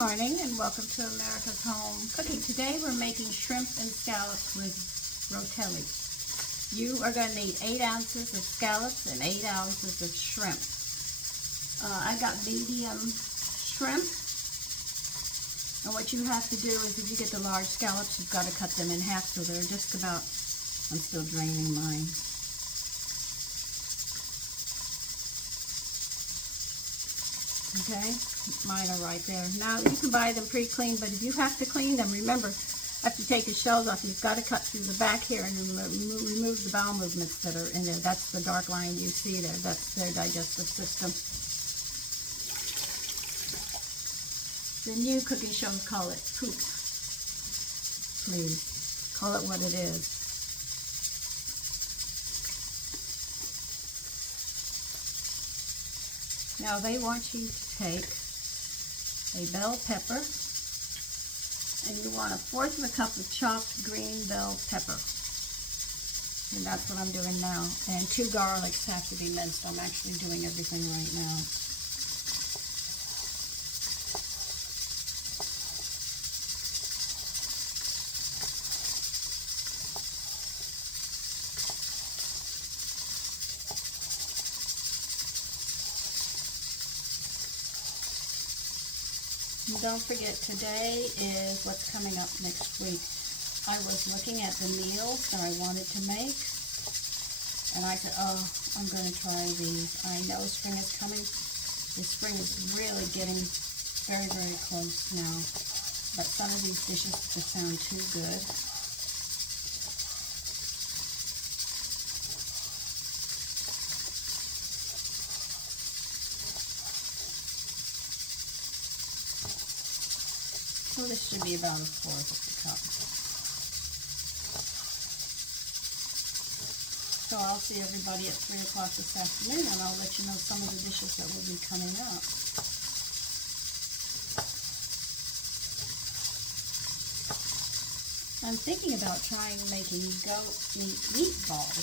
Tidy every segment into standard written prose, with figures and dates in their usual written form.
Good morning and welcome to America's Home Cooking. Today we're making shrimp and scallops with Rotelle. You are going to need 8 ounces of scallops and 8 ounces of shrimp. I got medium shrimp, and what you have to do is if you get the large scallops, you've got to cut them in half so they're just about, I'm still draining mine. Okay, mine are right there. Now you can buy them pre-cleaned, but if you have to clean them, remember, after you take the shells off, you've got to cut through the back here and remove the bowel movements that are in there. That's the dark line you see there. That's their digestive system. The new cooking shows call it poop. Please, call it what it is. Now they want you to take a bell pepper, and you want 1/4 cup of chopped green bell pepper. And that's what I'm doing now. And 2 garlics have to be minced. I'm actually doing everything right now. And don't forget, today is what's coming up next week. I was looking at the meals that I wanted to make, and I said, oh, I'm going to try these. I know spring is coming. The spring is really getting very, very close now. But some of these dishes just sound too good. So this should be about 1/4 of the cup. So I'll see everybody at 3 o'clock this afternoon, and I'll let you know some of the dishes that will be coming up. I'm thinking about trying making goat meat meatballs.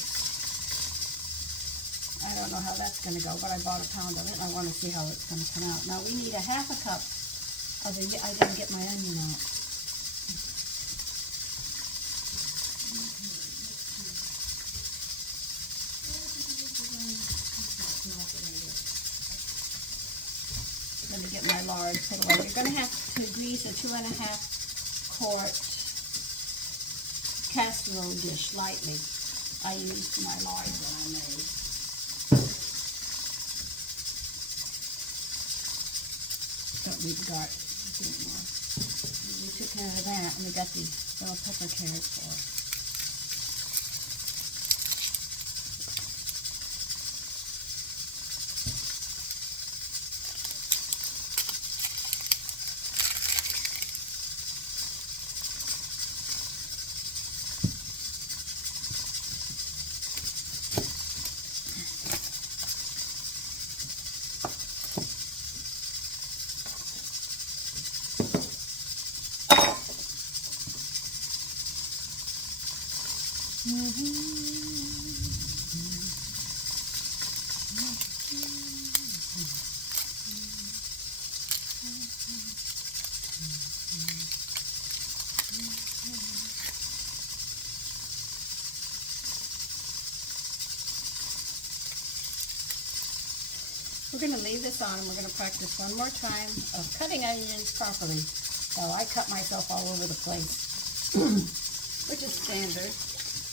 I don't know how that's going to go, but I bought a pound of it, and I want to see how it's going to come out. Now we need 1/2 cup. I didn't get my onion out. Let me get my lard put away. You're going to have to grease a 2.5 quart casserole dish lightly. I used my lard that I made. Don't need the garlic. We took care of that, and we got the bell pepper cared for. We're going to leave this on, and we're going to practice one more time of cutting onions properly. So I cut myself all over the place, which is standard.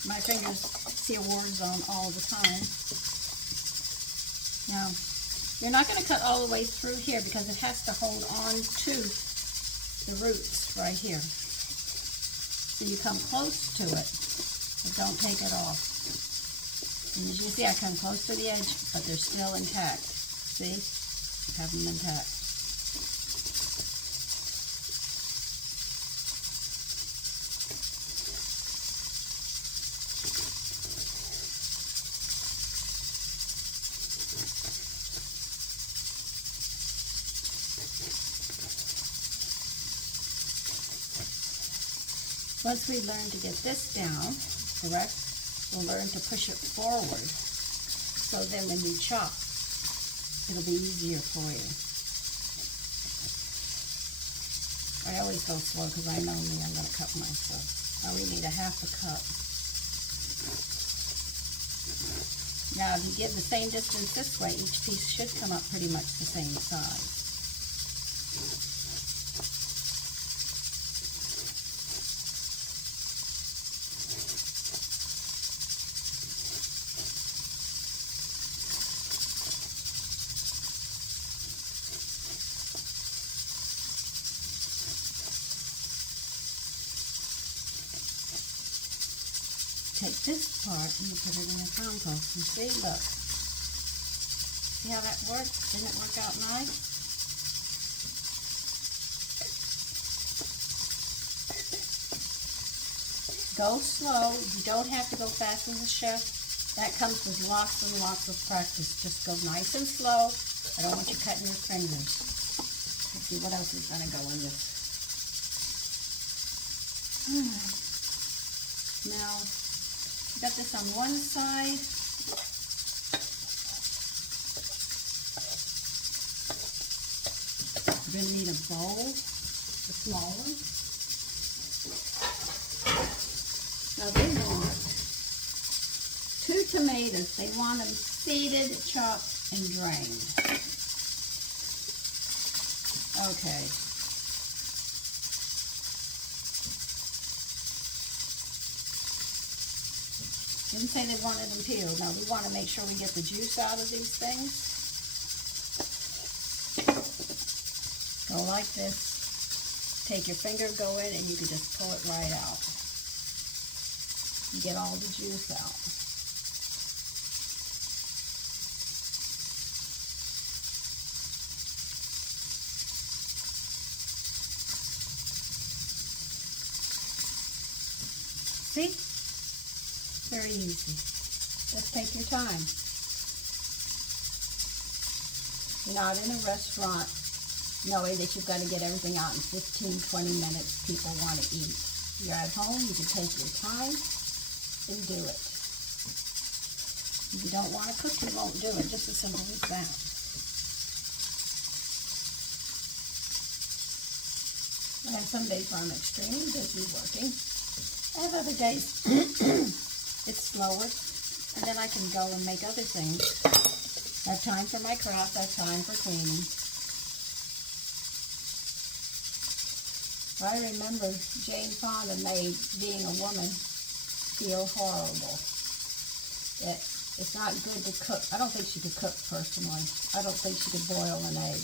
My fingers see a war zone all the time. Now, you're not going to cut all the way through here because it has to hold on to the roots right here. So you come close to it, but don't take it off. And as you see, I come close to the edge, but they're still intact. See? I have them intact. Once we learn to get this down, correct, we'll learn to push it forward. So then when you chop, it'll be easier for you. I always go slow because I know me, I'm going to cut myself. I only need a half a cup. Now, if you give the same distance this way, each piece should come up pretty much the same size. Take this part and you put it in the compost and see, look. See how that worked? Didn't it work out nice? Go slow. You don't have to go fast as a chef. That comes with lots and lots of practice. Just go nice and slow. I don't want you cutting your fingers. Let's see what else is going to go in this. Now, got this on one side. We're going to need a bowl, a small one. Now they want 2 tomatoes. They want them seeded, chopped, and drained. Okay. Didn't say they wanted them peeled. No, we want to make sure we get the juice out of these things. Go like this. Take your finger, go in, and you can just pull it right out. You get all the juice out. See? Very easy. Just take your time. You're not in a restaurant knowing that you've got to get everything out in 15, 20 minutes people want to eat. You're at home, you can take your time and do it. If you don't want to cook, you won't do it. Just as simple as that. I have some days where I'm extremely busy working. I have other days it's slower, and then I can go and make other things. I have time for my craft, I have time for cleaning. I remember Jane Fonda made being a woman feel horrible. That it's not good to cook. I don't think she could cook personally. I don't think she could boil an egg.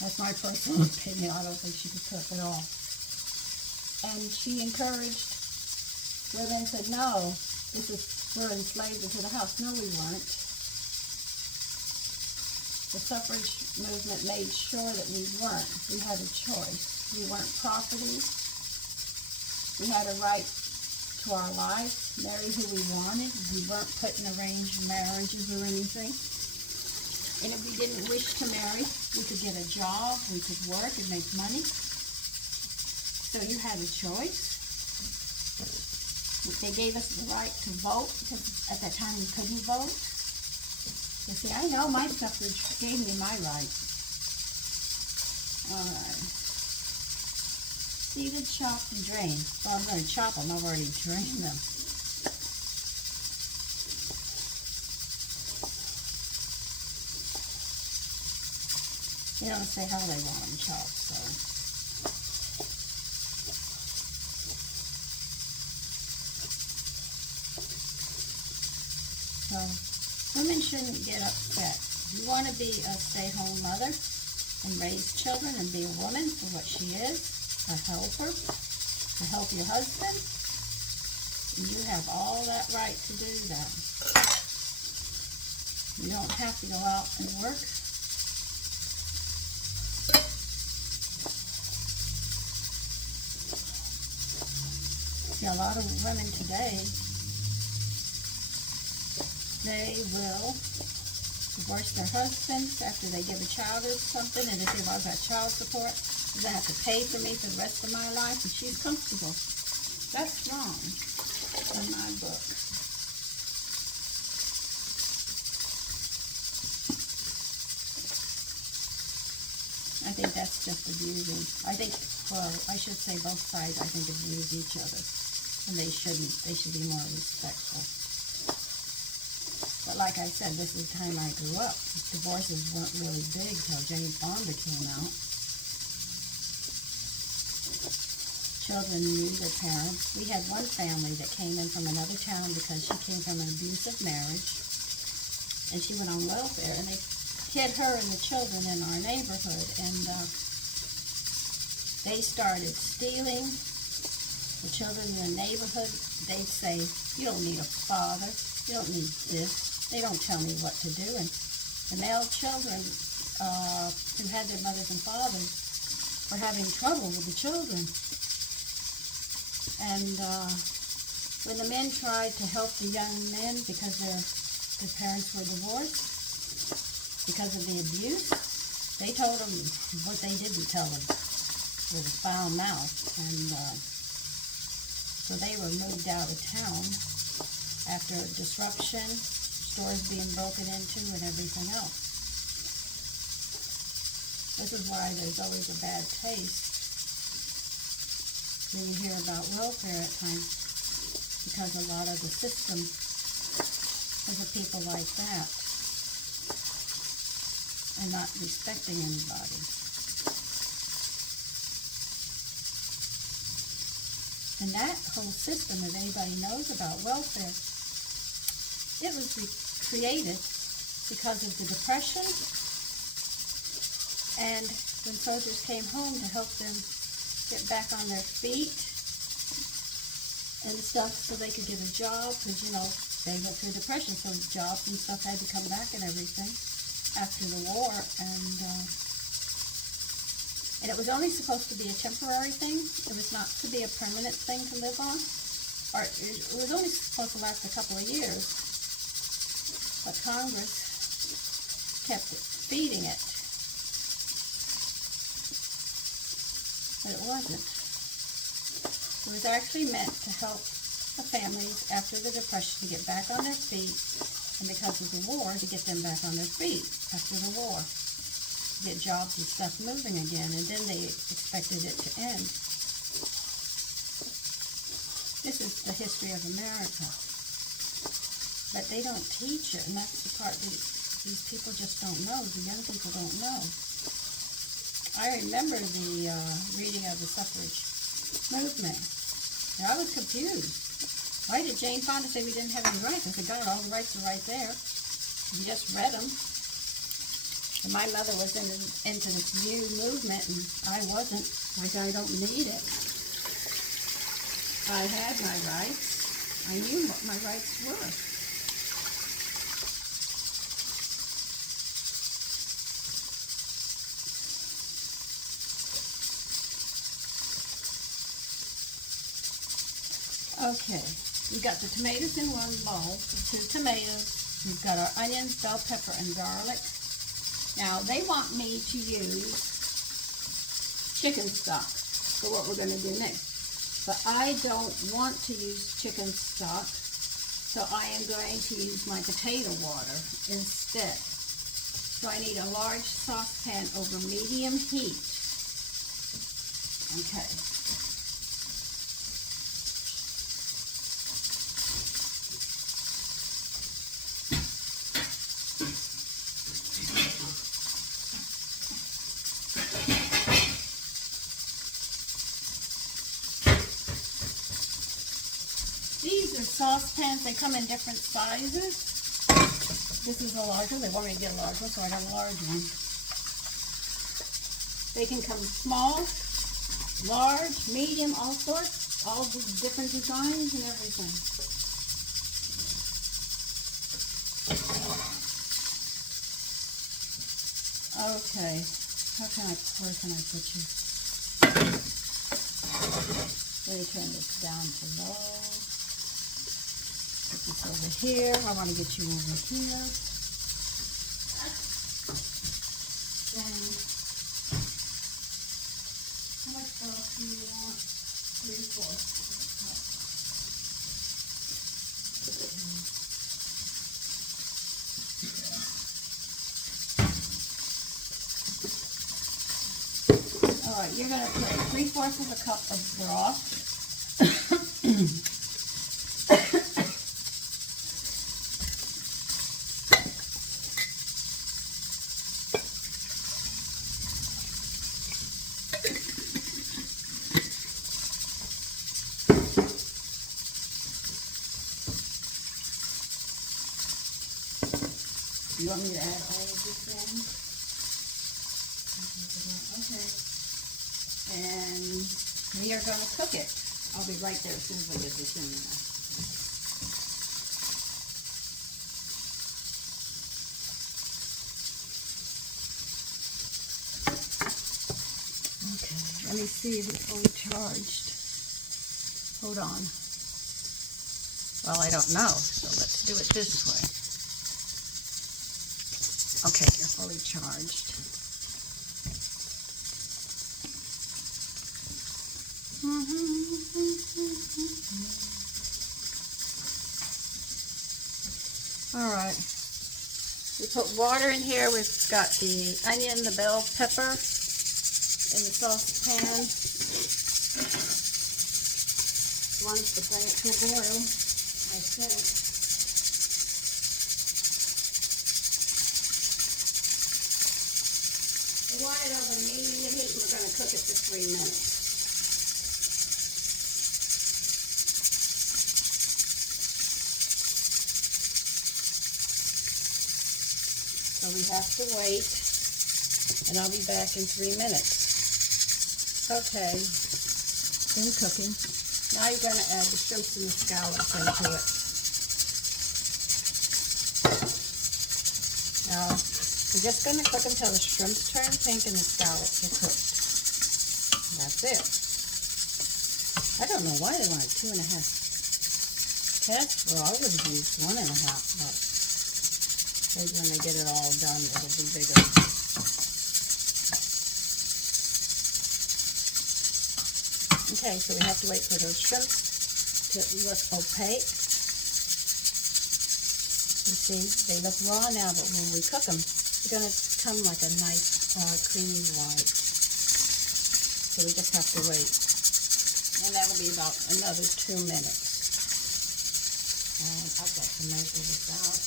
That's my personal opinion. I don't think she could cook at all. And she encouraged women, said, no, we're enslaved into the house. No, we weren't. The suffrage movement made sure that we weren't. We had a choice. We weren't property. We had a right to our lives, marry who we wanted. We weren't put in arranged marriages or anything. And if we didn't wish to marry, we could get a job, we could work and make money. So you had a choice. They gave us the right to vote because at that time we couldn't vote. You see, I know my suffrage gave me my rights. All right. Seeded, chopped, and drained. Well, I'm going to chop them. I've already drained them. They don't say how they want them chopped, so. So, women shouldn't get upset. If you want to be a stay-home mother and raise children and be a woman for what she is, a helper, to help your husband, you have all that right to do that. You don't have to go out and work. See, a lot of women today, they will divorce their husbands after they give a child or something, and if they've always got child support, they're going to have to pay for me for the rest of my life, and she's comfortable. That's wrong in my book. I think that's just abusing. I think, well, I should say both sides, I think, abuse each other. And they shouldn't. They should be more respectful. But like I said, this is the time I grew up. Divorces weren't really big till Jane Fonda came out. Children knew their parents. We had one family that came in from another town because she came from an abusive marriage. And she went on welfare. And they hid her and the children in our neighborhood. And they started stealing. The children in the neighborhood, they'd say, you don't need a father. You don't need this. They don't tell me what to do. And the male children who had their mothers and fathers were having trouble with the children. And when the men tried to help the young men because their parents were divorced, because of the abuse, they told them what they didn't tell them with a foul mouth. And so they were moved out of town after disruption, stores being broken into, and everything else. This is why there's always a bad taste when you hear about welfare at times, because a lot of the system is of people like that and not respecting anybody. And that whole system, if anybody knows about welfare, it was created because of the Depression, and when soldiers came home to help them get back on their feet and stuff so they could get a job, because, you know, they went through a depression, so jobs and stuff had to come back and everything after the war. And it was only supposed to be a temporary thing. It was not to be a permanent thing to live on. Or it was only supposed to last a couple of years. But Congress kept feeding it. But it wasn't. It was actually meant to help the families after the Depression to get back on their feet, and because of the war, to get them back on their feet after the war. Get jobs and stuff moving again, and then they expected it to end. This is the history of America. But they don't teach it, and that's the part that these people just don't know. The young people don't know. I remember the reading of the suffrage movement, and I was confused. Why did Jane Fonda say we didn't have any rights? I said, God, all the rights are right there. You just read them. And my mother was into this new movement, and I wasn't. I said, I don't need it. I had my rights. I knew what my rights were. Okay, we've got the tomatoes in one bowl, 2 tomatoes. We've got our onions, bell pepper, and garlic. Now, they want me to use chicken stock for what we're going to do next. But I don't want to use chicken stock, so I am going to use my potato water instead. So I need a large saucepan over medium heat. Okay. These are saucepans. They come in different sizes. This is a large one. They want me to get a large one, so I got a large one. They can come small, large, medium, all sorts, all the different designs and everything. Okay, where can I put you? Let me turn this down to low. Put this over here. I want to get you over here. Then, how much sauce do you want? 3/4. right, you're going to put 3/4 of a cup of broth. You want me to add all of this in? Okay. And we are going to cook it. I'll be right there as soon as I get this in there. Okay, let me see if it's fully charged. Hold on. Well, I don't know, so let's do it this way. Okay, you're fully charged. All right. We put water in here. We've got the onion, the bell pepper in the saucepan. Once to bring it to a boil, I think. We want it over medium heat, and we're going to cook it for 3 minutes. So we have to wait, and I'll be back in 3 minutes. Okay, been cooking. Now you're going to add the shrimps and the scallops into it. Now, we're just going to cook until the shrimps turn pink and the scallops are cooked. That's it. I don't know why they wanted 2.5 casserole. I would have used 1.5, but maybe when they get it all done, it'll be bigger. Okay, so we have to wait for those shrimps to look opaque. You see, they look raw now, but when we cook them, they're going to come like a nice creamy white. So we just have to wait. And that will be about another 2 minutes. And I've got to measure this out.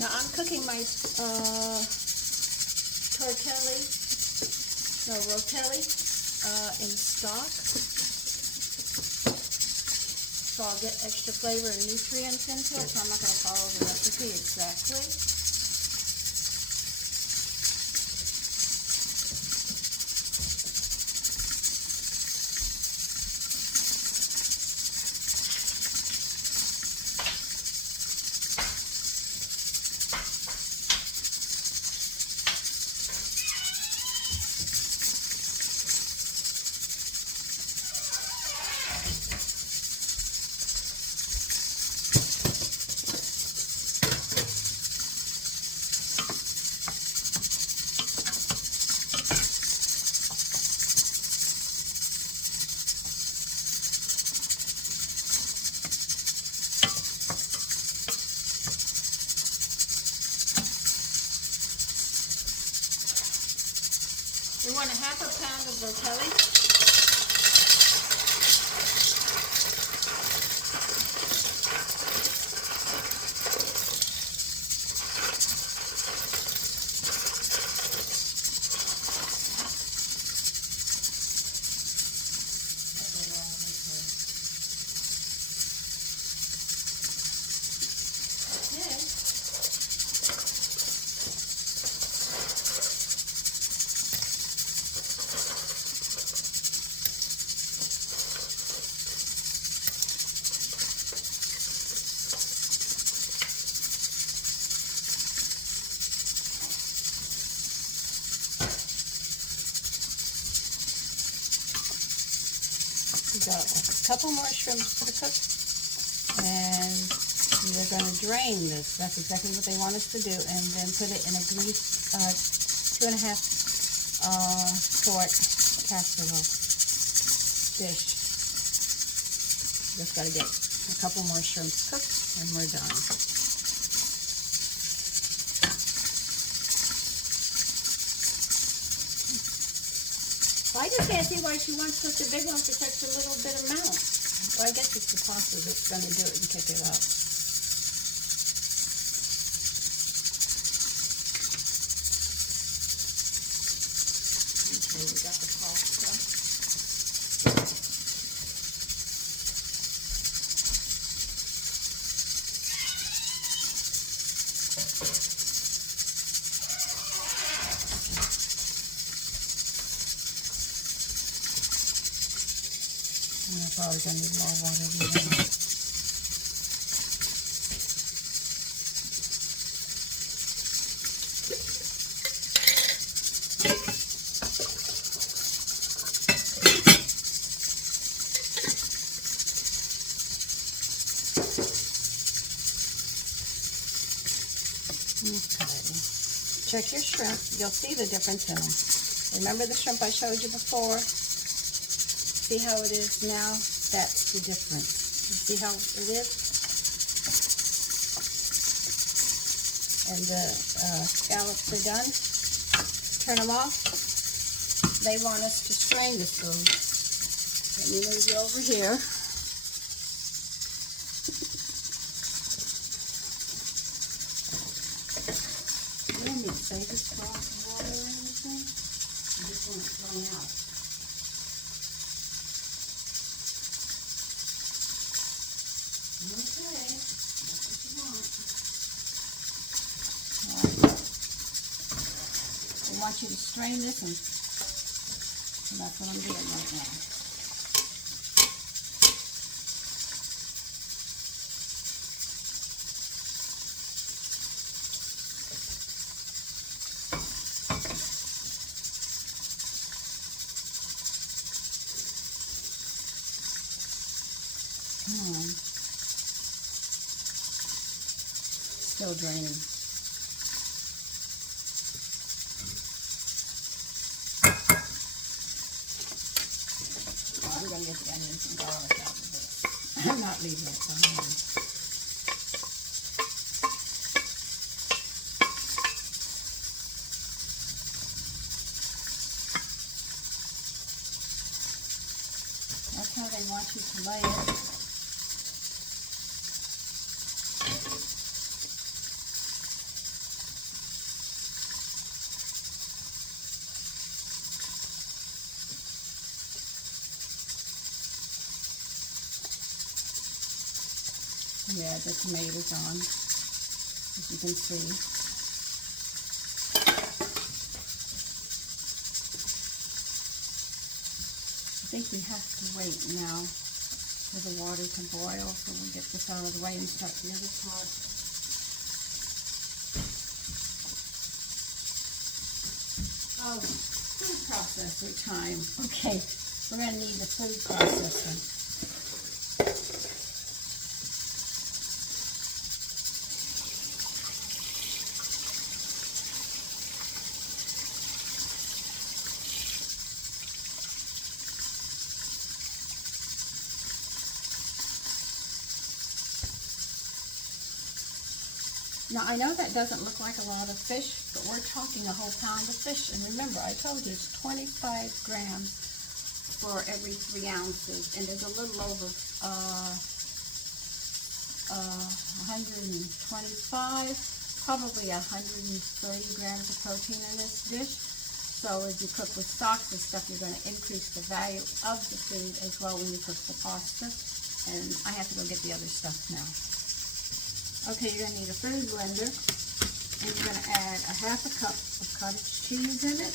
Now I'm cooking my rotelle in stock. So I'll get extra flavor and nutrients into it, so I'm not going to follow the recipe exactly. We want 1/2 pound of rotelle. We got a couple more shrimps to cook, and we're going to drain this. That's exactly what they want us to do, and then put it in a greased 2.5 quart casserole dish. Just got to get A couple more shrimps cooked and we're done. Well, I just can't see why she wants such a big one for such a little bit amount. Well, I guess it's the pasta that's going to do it and kick it up. Okay, we got the pasta. I'm probably going to need more water than that. Okay. Check your shrimp. You'll see the difference in them. Remember the shrimp I showed you before? See how it is now? That's the difference. You see how it is? And the scallops are done. Turn them off. They want us to strain this food. Let me move you over here. You don't need to save this glass of water or anything. You just want it thrown out. Okay, that's what you want. All right. We want you to strain this, and so that's what I'm doing right now. Come on. Still draining. I'm going to get the onions and garlic out of this. I'm not leaving it behind. That's how they want you to lay it. Yeah, the tomatoes on, as you can see. I think we have to wait now for the water to boil, so we'll get this out of the way and start the other part. Oh, food processor time. Okay, we're going to need the food processor. Now, I know that doesn't look like a lot of fish, but we're talking a whole pound of fish. And remember, I told you it's 25 grams for every 3 ounces. And there's a little over 125, probably 130 grams of protein in this dish. So as you cook with stocks and stuff, you're going to increase the value of the food as well when you cook the pasta. And I have to go get the other stuff now. Okay, you're going to need a food blender, and you're going to add a ½ cup of cottage cheese in it.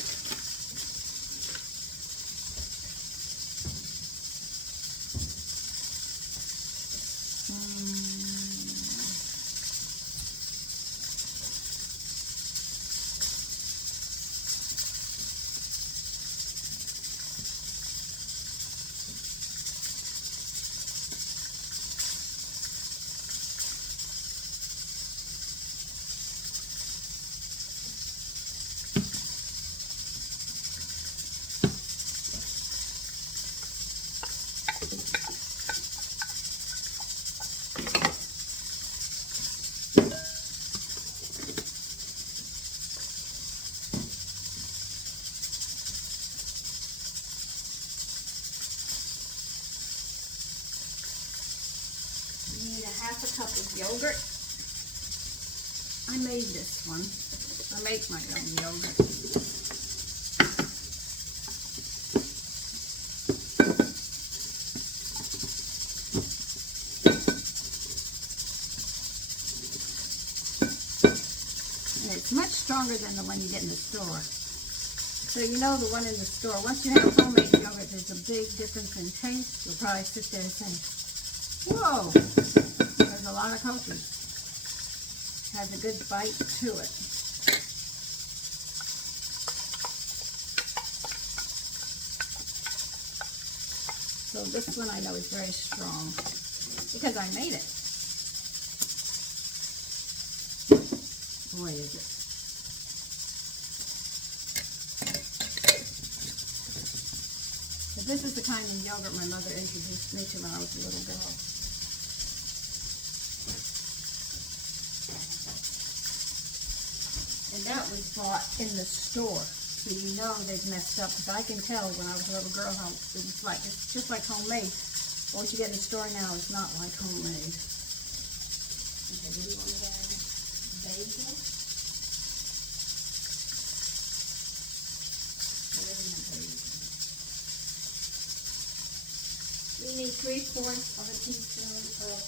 half a cup of yogurt. I made this one. I make my own yogurt. And it's much stronger than the one you get in the store. So you know the one in the store, once you have homemade yogurt, there's a big difference in taste. You'll probably sit there and say, whoa, there's a lot of cocoa. Has a good bite to it. So this one I know is very strong because I made it. Boy, is it. But this is the kind of yogurt my mother introduced me to when I was a little girl. And that was bought in the store. So you know they've messed up. Because I can tell when I was a little girl how it was like, it's just like homemade. What you get in the store now is not like homemade. Okay, do you want to add basil? We need 3/4 of a teaspoon of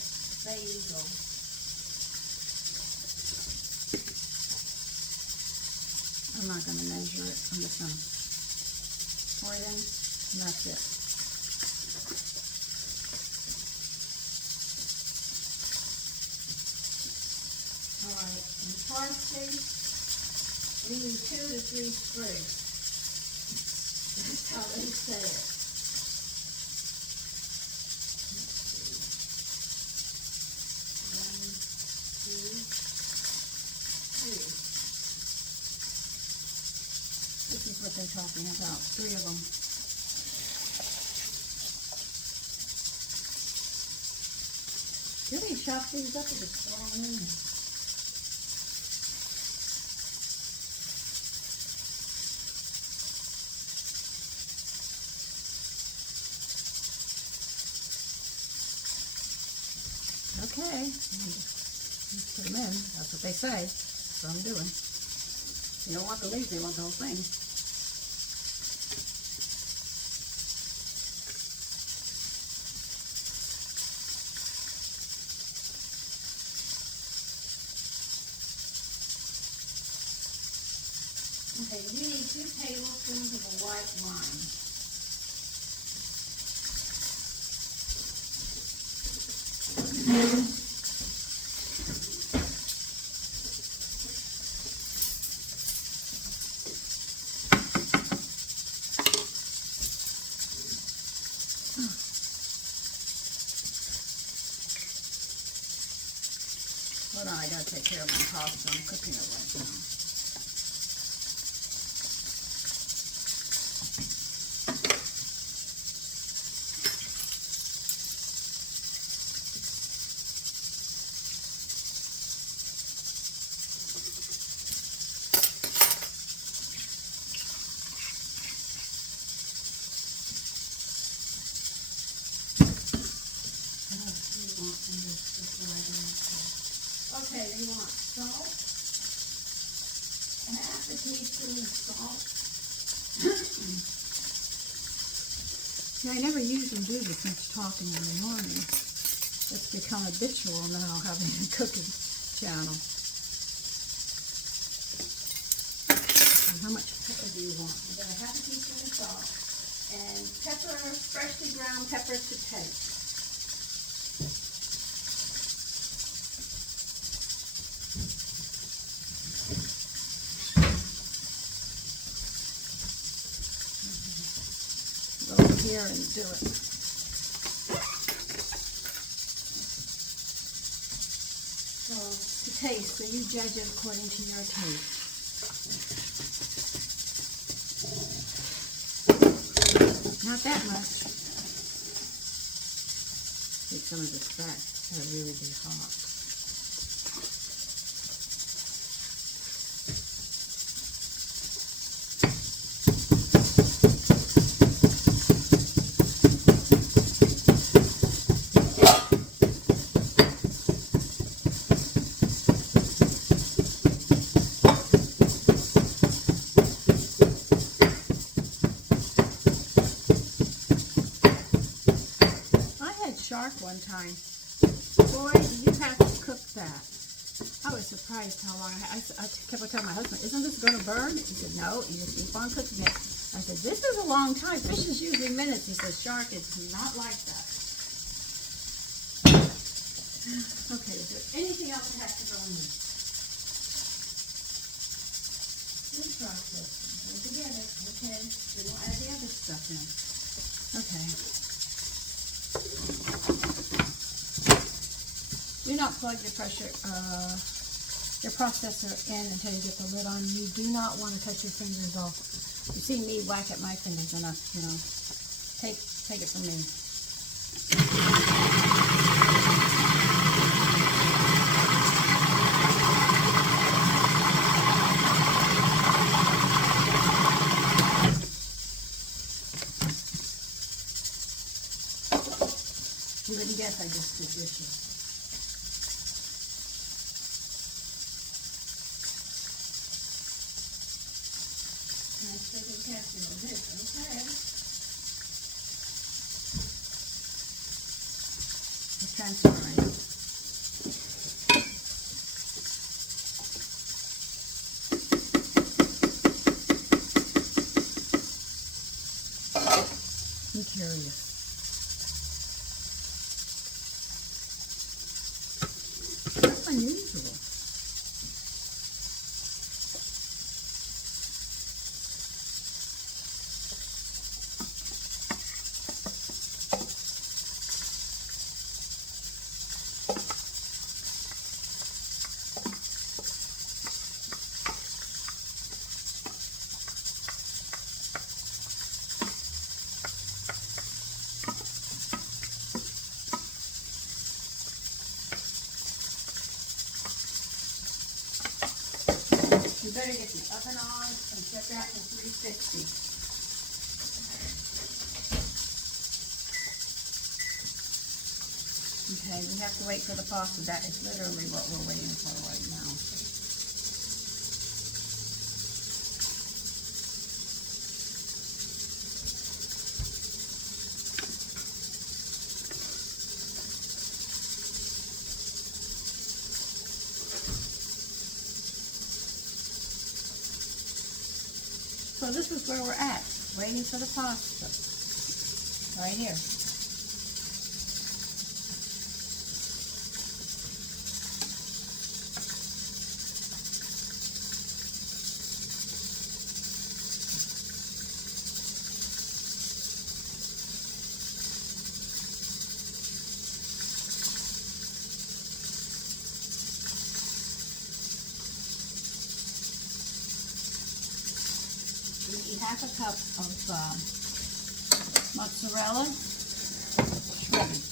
basil. I'm not going to measure it. I'm just going to pour it in, and that's it. All right, and parsley, we need 2 to 3 sprigs. That's how they say it. This is what they're talking about, 3 of them. Really chop these up with a strong lemon. Okay, put them in. That's what they say. That's what I'm doing. You don't want the leaves, they want the whole thing. Okay, you need 2 tablespoons of a white wine. Hold on, I gotta take care of my pasta. I'm cooking it right now. Okay, you want salt, half a teaspoon of salt. See, I never usually do this much talking in the morning. It's become habitual now, having a cooking channel. And how much pepper do you want? I've got a half a teaspoon of salt and pepper, freshly ground pepper to taste. Here and do it. So to taste, so you judge it according to your taste. Not that much. Take some of this back. That'll really be hot. one time. Boy, do you have to cook that. I was surprised how long I kept on telling my husband, isn't this going to burn? He said, no, you just keep on cooking it. I said, this is a long time. Fish is usually minutes. He says, shark is not like that. Okay, is there anything else that has to go in this? Good process. Put it together. Okay. Then we'll add the other stuff in. Okay. Do not plug your processor in until you get the lid on. You do not want to touch your fingers off. You see me whack at my fingers enough, you know. Take it from me. You wouldn't guess I just did dishes. Nice big casserole. This, okay. It's transferring. I'm curious. That's unusual. You better get the oven on and set that to 360. Okay, we have to wait for the pasta. That is literally what we're waiting for right now. So this is where we're at, waiting for the pasta. Right here. We need half a cup of mozzarella shredded.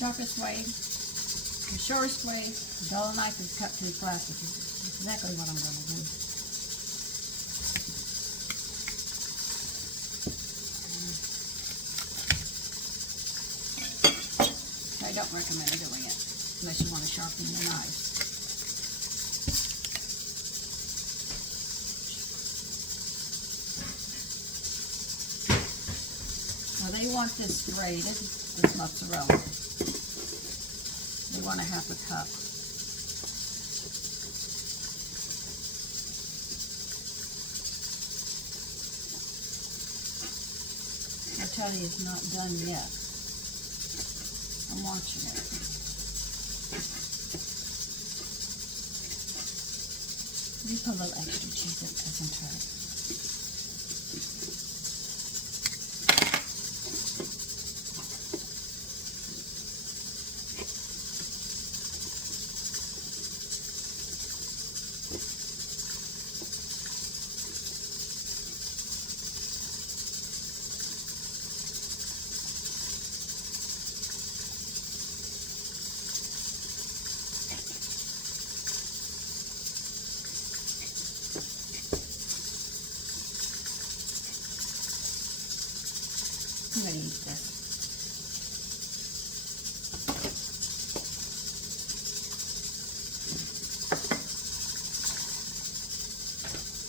Sharpest way, the shortest way, the dull knife is cut through plastic. That's exactly what I'm going to do. I don't recommend doing it unless you want to sharpen your knife. Now they want this grated, this mozzarella. They want a half a cup. Rotelle is not done yet. I'm watching it. You put a little extra cheese in, doesn't hurt.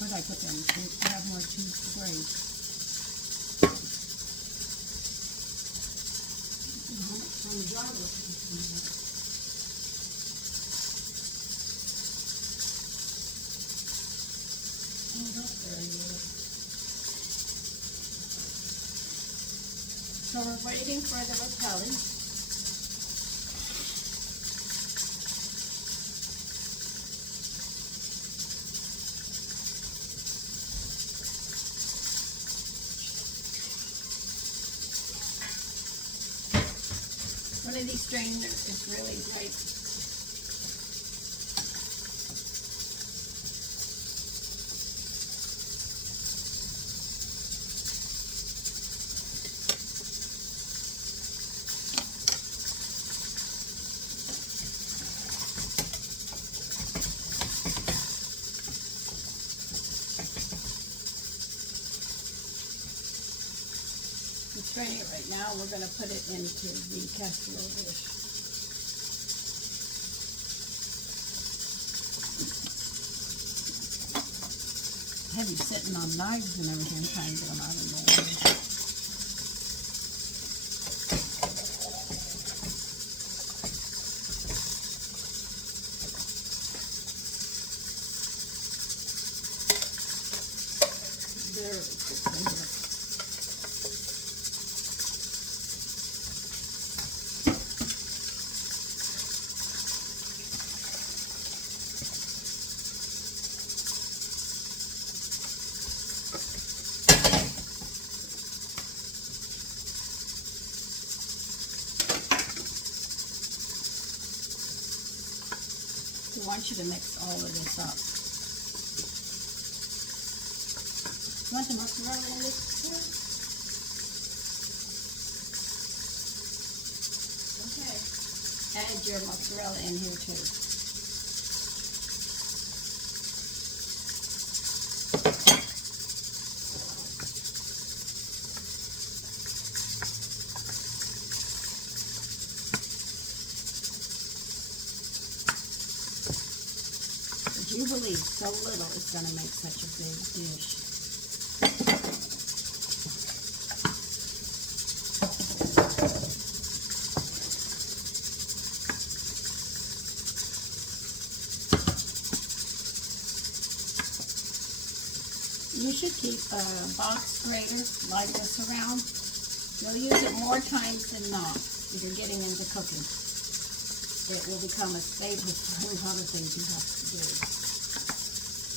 Where did I put them? I have more cheese to grate. So we're waiting for the Rotelle. One of these strainers is really great. Strain it right now. We're going to put it into the casserole dish. Heavy sitting on knives and everything, trying to get them out of there. I want you to mix all of this up. You want the mozzarella in this too? Okay. Add your mozzarella in here too. You believe so little is going to make such a big dish. You should keep a box grater like this around. You'll use it more times than not if you're getting into cooking. It will become a staple for a lot of things you have to do.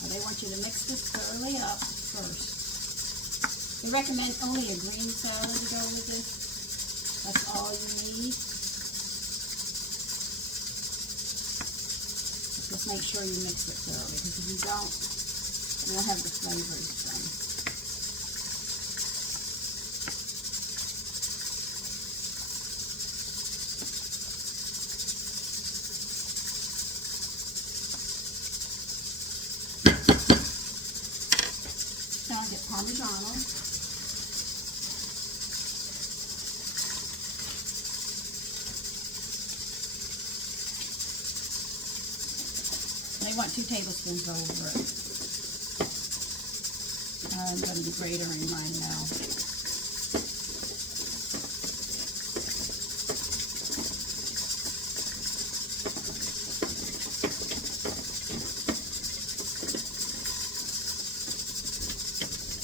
They want you to mix this thoroughly up first. We recommend only a green salad to go with this. That's all you need. Just make sure you mix it thoroughly, because if you don't, you won't have the flavors done. Parmigiano. I want 2 tablespoons over it. I'm going to be grating mine now.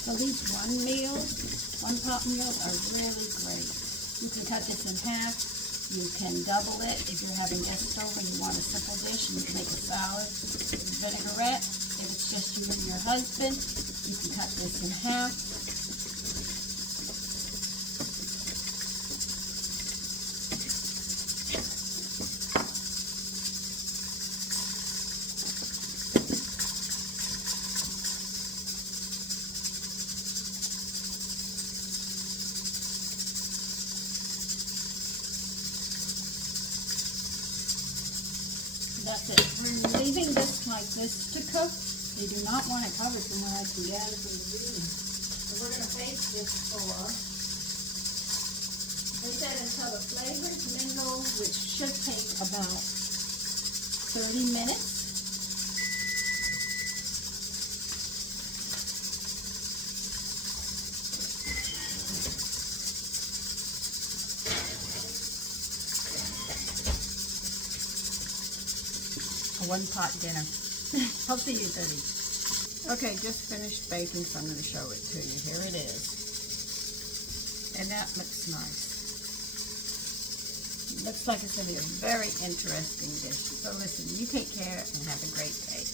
So these one pot meals are really great. You can cut this in half. You can double it if you're having guests over and you want a simple dish, and you can make a salad with vinaigrette. If it's just you and your husband, you can cut this in half. That's it. We're leaving this like this to cook. You do not want it covered from what I can gather from the video. So we're going to bake this for, they said until the flavors mingle, which should take about 30 minutes. one-pot dinner. I'll see you, Daddy. Okay, just finished baking, so I'm going to show it to you. Here it is. And that looks nice. Looks like it's going to be a very interesting dish. So listen, you take care and have a great day.